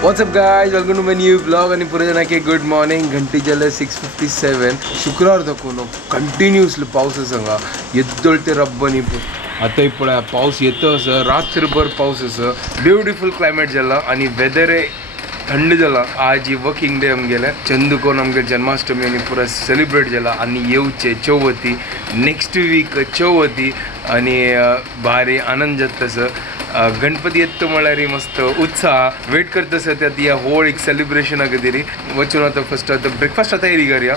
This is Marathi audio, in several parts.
WhatsApp guys, welcome to my new blog आणि पुरे जणांके गुड मॉर्निंग. घंटी जाले 6:57. शुक्रवार दाखवून कंटिन्युअसली पाऊस सांगा येतोळते रब्बनी. आता पळय पाऊस येतो असं, रात्रभर पाऊस असं. ब्युटिफुल क्लायमेट झाला आणि वेदर थंड झाला. आज वर्किंग डे आमगेले चंदुको नमगे जन्माष्टमी आणि पुरा सेलिब्रेट झाला. आणि येऊचे चौवती नेक्स्ट वीक चौवती आणि भारी आनंद जात तसं. गणपती येतो म्हळ्यार मस्त उत्साह वेट करता त्यात या होळ एक सेलिब्रेशन आगदिरी वचून आता फर्स्ट आता ब्रेकफास्ट तयारी करूया.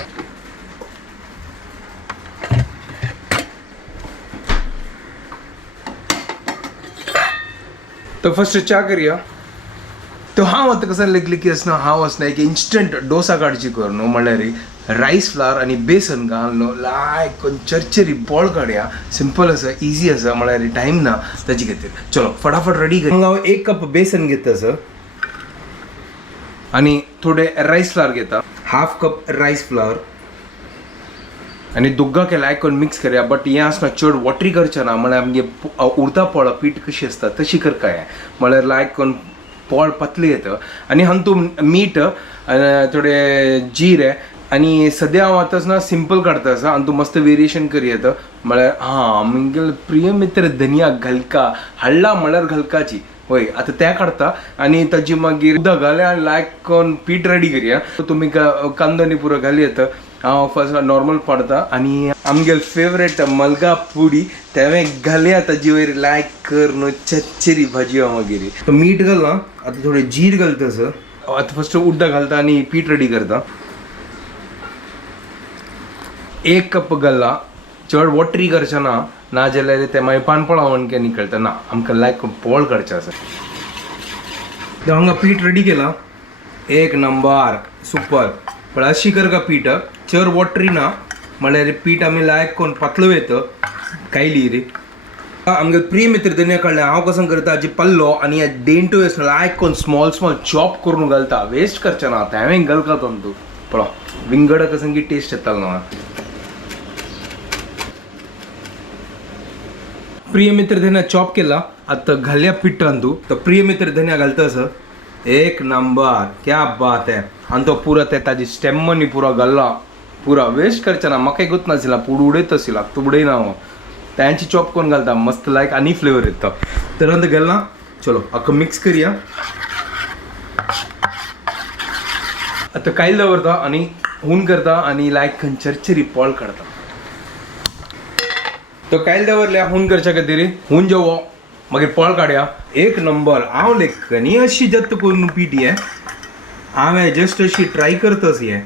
तर फर्स्ट चा करूया. तो हांव आतां कसं लागली की असना हांव असना एक इन्स्टंट डोसा काडची करूं म्हळ्यार रायस फ्लावर आणि बेसन घालून लायक कोण चरचरी बॉल काडया. सिंपल आसा, इजी आसा, म्हळ्यार टायम ना ताचे खातीर. चलो फटाफट रेडी कर. हांव 1 कप बेसन घेता सर आणि थोडे रायस फ्लावर घेता. 1/2 कप रायस फ्लावर आणि दोग्गा केला लायक मिक्स करया. बट हें आसना चड वॉटरी करचें ना. म्हळ्यार आमगे उरता पोळा पीठ कशी आसता तशी करकाय. म्हळ्यार लायक कोण पोळ पतले येतं. आणि हातून मीठ थोडे जिरे आणि सद्या हांव आतां ना सिंपल काडटा आसा. आनी तूं मस्त वेरिएशन करी येता. म्हळ्यार आमगे प्रिय मित्र धनिया घालका हाडला म्हळ्यार घालकाची होय. आता त्या काडटा आणि ताजी मागीर उदक घाल्या आनी लायक कोण पीठ रेडी करया. तुमी कांदो आनी पुरो घाली येता. हांव फर्स्ट नॉर्मल पाडता आणि आमगे फेवरेट मलगा पुडी तें घालया. ताजी वयर लायक कर न्हू चच्चेरी भाजी मागीर. तो मीठ घालना. आता थोडे जीर घालता सर. आता फर्स्ट उड्डा घालता आणि पीठ रेडी करता. 1 कप घालला. चड वॉटरी करचें ना नाजाल्यार ते मागीर पानपळा वणके निकळटा ना. आमकां लायक पोळ काडचें आसा. हांगा पीठ रेडी केला. 1 नंबर सुपर. पण अशी कर का पीठ चड वॉटरी ना म्हळ्यार पीठ आमी लायक कोण पतलो येतं कायली रे. आमगे प्रिय मित्र धनिया काडले. हांव कसं करता हाजी पल्लो आणि या डेंटो आसना लायक कोण स्मॉल चॉप करून घालता. वेस्ट करचें ना. हांवें घालता तूं पळो विंगडा कसं की टेस्ट येतालो ना. प्रिय मित्र धनिया चॉप केला. आता घालया पिठान तू. तर प्रिय मित्र धनिया घालता असं 1 नंबर. क्या बात है. आणि तो पुरा ते ताजी स्टेमनी पुरा घालला. पुरा वेस्ट करचें ना. म्हाका गुत नाशिल्ला पूण उडयत आशिल्ला. तूं उडयना हांव तांची चॉप करून घालता मस्त लायक आनी फ्लेवर येता. तर अंत घालना. चलो हाका मिक्स करया. आता कायल दवरता आणि हून करता आणि लायक खंयचरचेरी पोळ काडता. तो कायल दवरल्या हून करच्या खातीर हून जेवो मागीर पोळ काडया. 1 नंबर. हांव लेखनी अशी जत्त करून पीठ हे हांवें जस्ट अशी ट्राय करताच हे.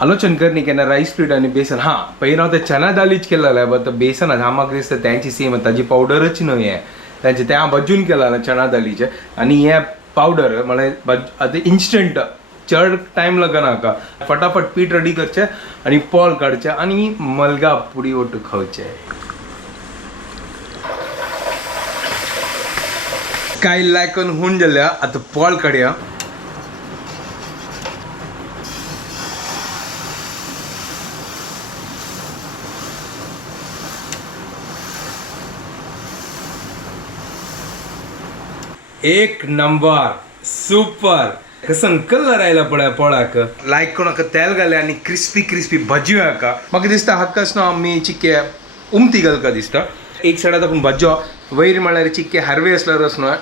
आलोचन कर न्ही केन्ना रायस पीठ आणि बेसन. पयलीं हांव ते चना दालीच केलेले. बट बेसन हांव म्हाका दिसता तांची सेम ताजी पावडरच न्हय हे तांचे ते हांव भाजून केला चना दालीचे. आणि हे पावडर म्हळ्यार आतां इन्स्टंट चड टायम लागना. हाका फटाफट पीठ रेडी करचें आणि पोळ काडचें आणि मलगा पुडी ओटू खावचें. कांय लायकन हून जाल्या. आता पोळ काडया. एक नंबर सुपर. कसं कलर आयला पळय पोळाक. लायक कोण हाका तेल घाल्या आणि क्रिस्पी भाजी हाका. म्हाका दिसता हाका आसना आमी चिक्के उमती घालका दिसता. एक सायडात आपूण भाजो वयर म्हळ्यार चिक्के हारवे असल्यार आसना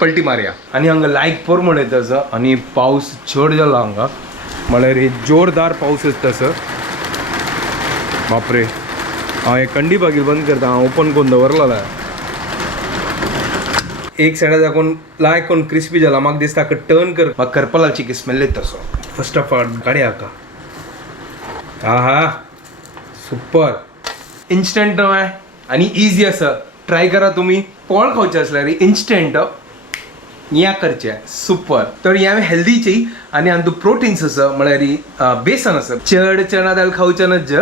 पलटी मारया. आणि हांगा लायक परमण येता असं. आणि पावस चड जाला हांगा म्हळ्यार जोरदार पावस येता असं. बापरे. हांव हे कंडी बागीर बंद करता. हांव ओपन करून दवरला. एक सायडा दाखोवन लायक कोण क्रिस्पी जाला. म्हाका दिसता हाका टर्न कर. म्हाका करपा चिकी स्मेल येता तसो. फर्स्ट ऑफ ऑल काडया हाका. सुपर. इन्स्टंट नव्हे आणि इजी आसा. ट्राय करा तुम्ही. पोळ खावचें आसल्यार इन्स्टंट या करचें. सुपर. तर हे हेल्दीची आणि हातूंत प्रोटीन्स आसा म्हळ्यार बेसन आसा. चड चना दाल खावचें नज.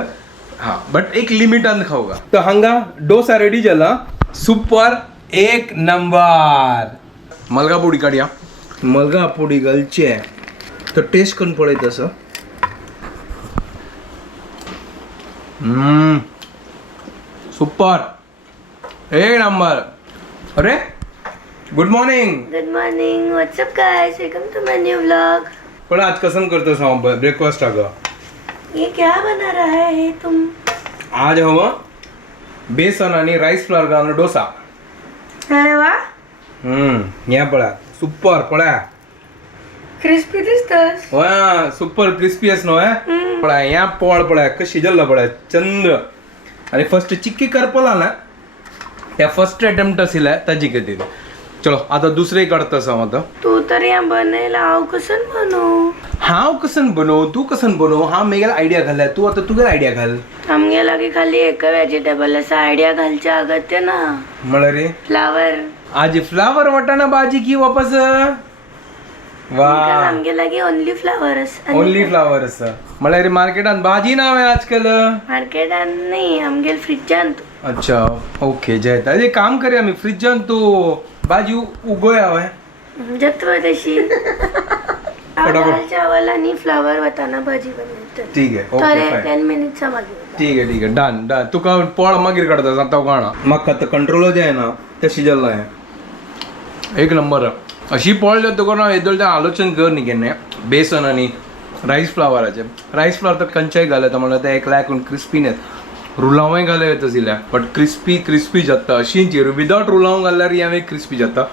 बट एक लिमिटान खावगा. तर हांगा डोसा रेडी जाला. सुपर. 1 नंबर. मलगा पोडी काडया. मलगा पोडी घालचे. तर टेस्ट करून पळयत असं. सुपर एक नंबर. अरे good morning. Good morning. What's up, guys? Welcome to my new vlog. पण आज कसं करतो सांग ब्रेकफास्ट अगं. ये क्या बना रहा है तुम? आज हवं बेसन आणि राईस फ्लोअर घालून डोसा. अरे वा, या पळा सुपर पळा. क्रिस्पी दिसतस. वा सुपर क्रिस्पी असनो आहे पळा या पोळ पळा कशी जल्ला पळा चंद्र आणि फर्स्ट चिक्की करपला ना त्या फर्स्ट अटेम्प्ट असेल ताजी किती. चलो आता दुसरे करता सांग आता. तू तर या बनायला हांव कसं बनवू? हांव कसं बनव तू कसं बनव हा मेगेला आयडिया घालला तू आता तुगे आयडिया घाल. आमगे लागी खाली एक व्हेजिटेबल असा आयडिया घालच्या अगत्य ना. मला रे फ्लावर. आज फ्लावर वाटाणा भाजी की वापस. वा आमगे लागी ओनली फ्लावर्स. Only flowers. मला रे मार्केटात भाजी नाव आहे आजकाल. मार्केटात नाही आमगे फ्रिजांत. अच्छा ओके जय अरे काम करे आम्ही फ्रिजान तू भाजी उगोया हवंय जत्व तशी. दाल चावल आणि फ्लावर वाटाणा भाजी बनवतात. ठीक आहे तर ओके फाईन 10 मिनिटचा मागे. ठीक आहे डन डन तुका पोळ मागीर काढता आता गाणा मग आता कंट्रोल जे आहे ना त्या शिजल्ला आहे एक नंबर. अशी पोळ जर तुका ना येदोल त्या आलोचन कर न्ही केन्ने बेसन आणि राईस फ्लावराचे. राईस फ्लावर तर कंचाय घालता म्हणल्यार ते एक लायक क्रिस्पीनेस रुलावय घाले येता आशिल्ल्या बट क्रिस्पी जाता अशींच विदाउट रुलाव घाल्यार हांवें क्रिस्पी जाता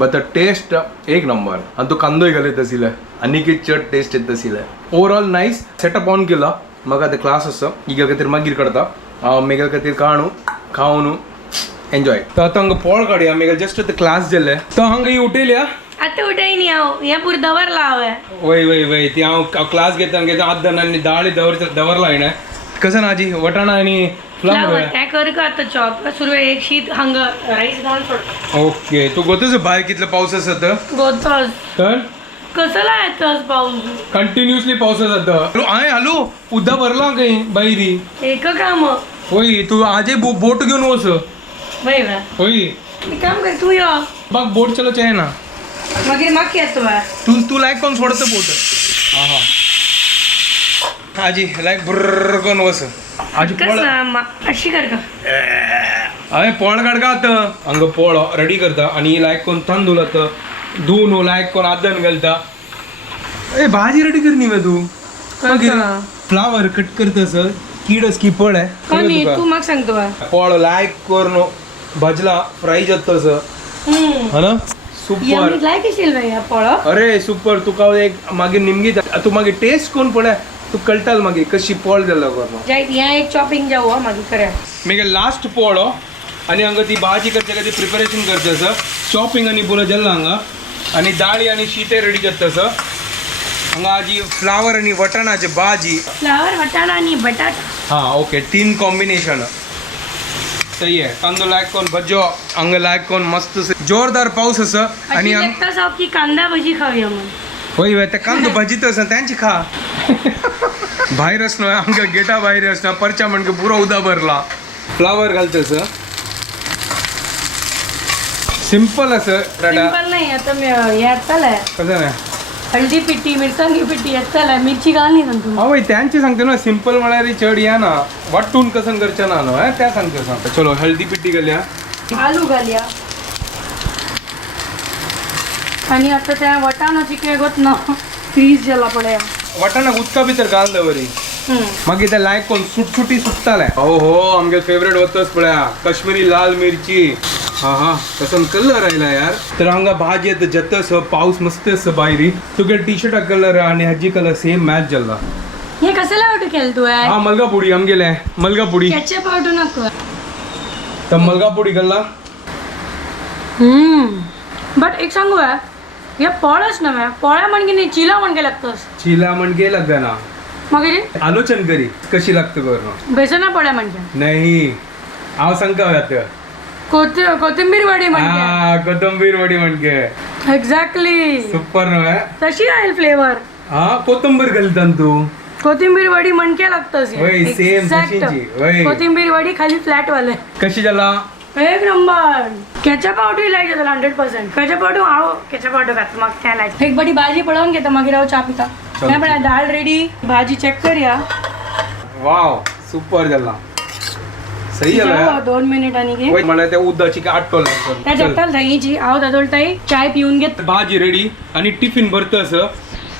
बट द टेस्ट एक नंबर. आनी तू कांदोय घालत आशिल्ले आनीक एक चड टेस्ट येत आशिल्ले. Overall nice. सेटअप ऑन केला म्हाका आतां क्लास आसा हिगा खातीर मागीर काडता हांव मेगा खातीर काणू खावन एन्जॉय. तर आतां हांगा पोळ काडया मेगा जस्ट आतां क्लास जाले तो हांगा ही उठयल्या आता उठाय नी हांव हे पुर दवरला हांवें. वय वय वय ती हांव क्लास घेता आद्दन आनी दाळी दवरला हांवें. कसं ना आजी वटाणा आणि फ्लावर काय कर का आता चॉप सुरू एक शीत हांगा राईस घाल सोड. ओके तू गोतच भायर कितलो पावस आसा तर गोतस तर कसला येतस पाऊस. कंटिन्युअसली पावस आसा. हाय हॅलो उद्या भरला काही बाहेरी एक काम होय तू आजे बोट घेऊन वच बाई बा होय मी काम कर तू यो बघ बोट चलो आहे ना मागीर म्हाका येतो बा. तू लायक कोण सोडत बोट. हा आजी लायक बुर्र कोण वस आजी पोळ अशी कर का अरे पोळ काडका आत हांगा पोळ रेडी करता आणि लायक कोण तांदूळ आतां धुवन लायक कोण आदन घालता. ए भाजी रेडी करनी वे तू फ्लावर कट करता सर कीडस की पळ आहे तू म्हाका सांगतो बा. पोळ लायक करून भाजला फ्राय जाता सर हा ना सुपर. लायक असेल बाई हा पोळो. अरे सुपर तुका एक मागीर निमगी तू मागीर टेस्ट कोण पळय तू कळटाल मागीर कशी पोळ जाला करून. जायत ह्या एक चॉपिंग जाऊ हा मागीर करूया. मागीर लास्ट पोळो आणि हांगा ती भाजी करचे खातीर प्रिपरेशन करता सर चॉपिंग आनी पुरो जाल्ला हांगा आनी दाळी आनी शीते रेडी करता सर. हांगा आजी फ्लावर आनी वटाणाची भाजी. फ्लावर वटाणा आणि बटाटा. हां ओके 3 कॉम्बिनेशन सही आहे. कांदो लायक कोण भज्जो हांगा लायक कोण मस्त जोरदार पाऊस आसा आणि एकटा साप की कांदा भजी खाऊया म्हणून. होय ते कांदो भाजीत आसा त्यांची खा भायर असनो आमकां गेटा भायर असना परच्या म्हणजे पुरो उदक भरला. फ्लावर घालता सर सिंपल असं सिंपल नाही आता हे येतलंय कसं नाही हळदी पिट्टी मिरसांगी पिट्टी येतलंय मिरची घालली ना तू. होय त्यांची सांगते ना सिंपल म्हळ्यार चड या ना वाटून कसं करचे ना न्हू त्या सांगते सांगता. चलो हळदी पिट्टी घालया आलू घालया आणि आता त्या वटाणाची काय गोत ना फ्रीज जाला पडया वाटाणा उदका भितर घाल दवरी मागीर ते लायक कोण सुटसुटी सुट्टाले. हो हो आमगे फेवरेट वतच पळया काश्मीरी लाल मिरची. हा हा कसं कलर आयला यार. तर हांगा भाजी येता जतस पाऊस मस्त आसा भायरी तुगे टी शर्टा कलर आनी हाजी कलर सेम मॅच जाला. हे कसं आवडू केलं तू हा मलगापुडी आमगेले मलगापुडी केचप आवडू नको तर मलगापुडी घालला. बट एक सांगू हे पोळच नव्हे पोळ्या म्हणजे नाही चिला म्हणजे लागतस. चिला म्हणजे लागता ना मागीर आलोचन करी कशी लागतं करणं बेसना पोळ्या म्हणजे नाही हांव सांगता कोथिंबीर वडी म्हणजे. हा कोथंबीर वडी म्हणजे एक्झॅक्टली सुपर न्हय तशी आहे फ्लेवर. हा कोथंबीर घालता तू कोथिंबीर वडी म्हणजे लागतस. होय सेम तशीची होय. कोथिंबीर वडी खाली फ्लॅट वाले कशी झाला एक नंबर. केचप आवडू लायक जाता 100%. केचप आवडू हांव केचप आवडू घात मग त्या लायक एक बडी भाजी पळोवन घेता मागीर हांव चा पिता. नाही पण डाळ रेडी भाजी चेक करया. वाव सुपर झाला सही आहे 2 मिनिटांनी घे मला त्या उद्दाची काय आठवलं त्या जगताल जायची आहो दादोलताई चाय पिऊन घेत भाजी रेडी आणि टिफिन भरतं असं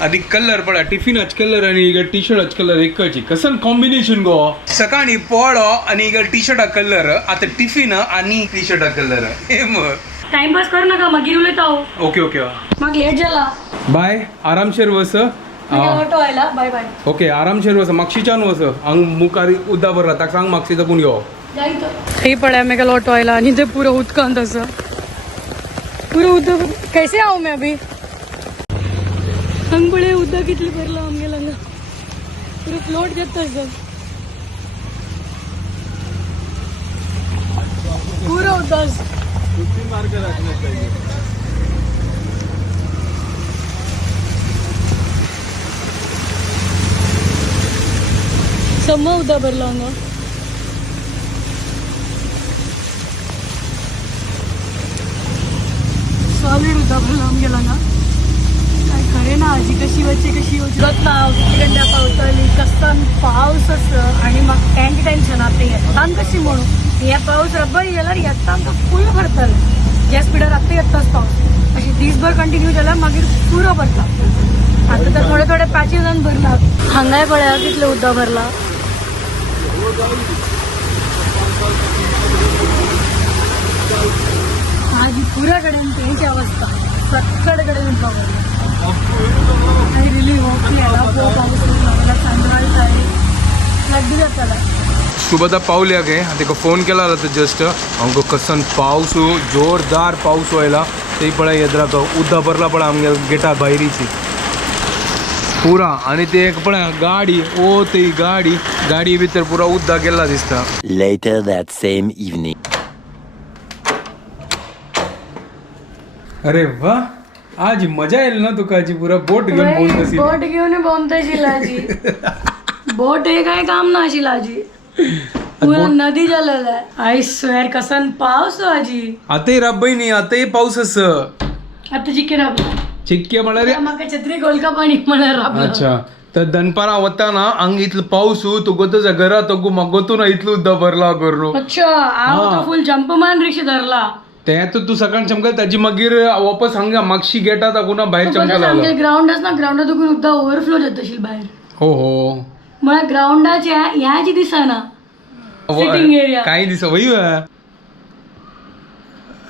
आधी कलर पडा टिफिन अच कलर आणि ಈಗ टी शर्ट अच कलर एकची कसं कॉम्बिनेशन गो सकाळी पोळो आणि ಈಗ टी शर्ट कलर आता टिफिन आणि टी शर्ट कलर हे मग टाइमपास कर नका मग गिरवले तो ओके ओके मग लेट झाला बाय आरामशेर वस ऑटो आयला बाय बाय ओके आरामशेर वस मागशीच्यान वस अंग मुखारी उद्दा बरला ताका सांग मागशीचा कोण यो हे पड़ा मैं कल ऑटो आयला आणि ते पूरा उदकांत असं पूरा उदक कैसे आऊ मैं अभी हंग बड़े उदक कितले भरला आमगेला ना पूरा फ्लोट घेत असं पूरा उदास सम्मा उदा भरला ना सॉलिड उदा भरला आमगेला ना काय खरे ना आजी कशी उजरत ना गंड्या पावसाळी कसं पाऊस असं आणि मग त्यांची टेन्शन आता येतान कशी म्हणू या पाऊस रब्बर गेल्यार येतान तो फुल भरतलो ज्या स्पीडार आता येताच पाऊस अशी दिसभर कंटिन्यू जाला मागीर पुरो भरला आता तर थोडे पॅचेस भरला हांगाय पळया कितले उद्दा भरला आज पुऱ्या कडेन तेची अवस्था सगळे कडेन उद्दा भरला I really hope की याला पाऊस लागला सांभाळता लड्डू जाताला शुभदा पावल्या गे तेका फोन केला होता जस्ट आमको कसन पाऊस जोरदार पाऊस व्हायला ते पळा येद्राक उद्दा भरला पळा आमगे गेटा भायरीची पुरा आणि ते एक पळा गाडी ओ ती गाडी भितर पुरा उद्दा गेला दिसता Later that same evening. अरे वा आज मजा येईल ना तुकाची पुरा बोट घेऊन बोलतसी बोट घेऊन बोंबतशील आजी बोट हे काय काम ना अशी आजी पुरा नदी झालेला आहे आय स्वेअर कसन पाऊस आजी आता राबई नाही आता पाऊस अस आता चिक्के राबला चिक्के म्हणा रे माका छत्री गोलका पाणी म्हणा राबला अच्छा तर दनपारा वता ना अंग इथलं पाऊस तू गोतचा घरा तो गोतू ना इथलं उद्दा भरला करू अच्छा आव तो फुल जंप मान रिक्षा धरला ते तू सकाळ चमकल त्याची मागीर वापस हांगा मागशी गेटा दाखवून बाहेर चमकला ग्राउंड ना ग्राउंड दुखून उद्दा ओव्हरफ्लो जात असेल बाहेर हो हो मला ग्राउंडाच्या ह्याची दिसाना सिटिंग एरिया काही दिस वही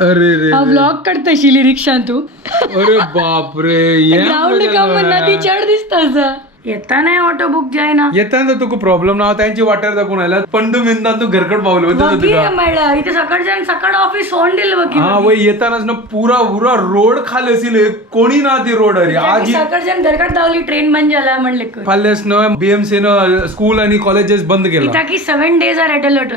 अरे रे व्लॉग काढत अशिली रिक्षा तू अरे बापरे ग्राउंड काम नदी चढ दिसत येता नाही ऑटो बुक जाय ना येताना तुका प्रॉब्लेम ना त्यांची वाटेर दाखवून आयला पंडू मिनता तू घरकड पावलं होतं तुका म्हणलं इथे सकाळ ऑफिस सोडून दिलं बघ हा वय येतानाच ना पुरा रोड खाली असेल कोणी ना ती रोड अरे आज सकाळच्यान घरकड धावली ट्रेन बंद झाला म्हणले फाल्यास न बीएमसी न स्कूल आणि कॉलेजेस बंद केला ताकी 7 days are red alert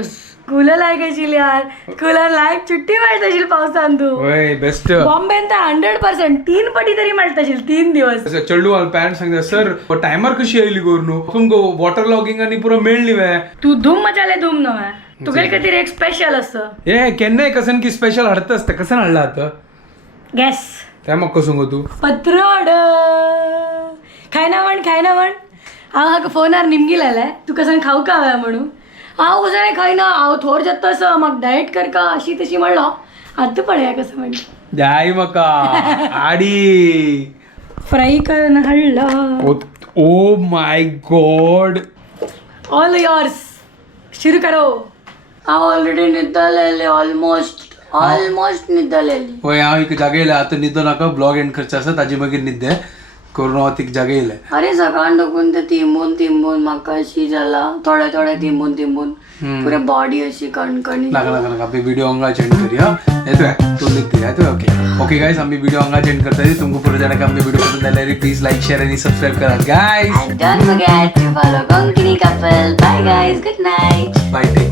school लायक असेल यार स्कूल लायक छुट्टी मारत असेल पावसान तू वय बेस्ट बॉम्बे तर 100% 3 पटी तरी मारत असेल 3 दिवस चेडू पॅरेंट सांगता सर टायमर कशी आयली करून तुमको वॉटर लॉगिंग आणि पुरा मेळली वे तू धूम मचाले धूम नव्हे तुगे खातीर एक स्पेशल असतं हे केन्नाय कसन की स्पेशल हाडत असतं कसं हाडला आता गॅस त्या मग कसं गो तू पत्र खाय ना म्हण हांव फोनार निमगी लायलाय तू कसं खाऊ का हव्या म्हणून हांव कसं नाही खाय ना हांव थोर जात तसं मग डाएट कर का अशी तशी म्हणलो आता पळया कसं म्हणलं जाय मका आडी फ्राय कर ना हळला oh my god all yours शुरू करो हांव ऑलरेडी निद्दलेले ऑलमोस्ट निद्दलेली होय हांव एक जागेले आता न्हिदो नाका ब्लॉग एंड करचे आसा ताजे मागीर न्हिदे करून हांव तिक जागेले अरे सकाळ दुखून ते तिंबून म्हाका अशी जाला थोडे तिंबून पुरे बॉडी अशी कणकणी नाका आम्ही व्हिडिओ हांगा चेंज करूया येतोय तू न्हिदते येतोय ओके गाइस आम्ही व्हिडिओ हांगा चेंज करता तुमको पुढे जाण्याक आमचे व्हिडिओ पसंद आले प्लीज लाईक शेअर आणि सबस्क्राईब करा guys And don't forget to follow Konkini Couple. Bye guys, good night. Bye take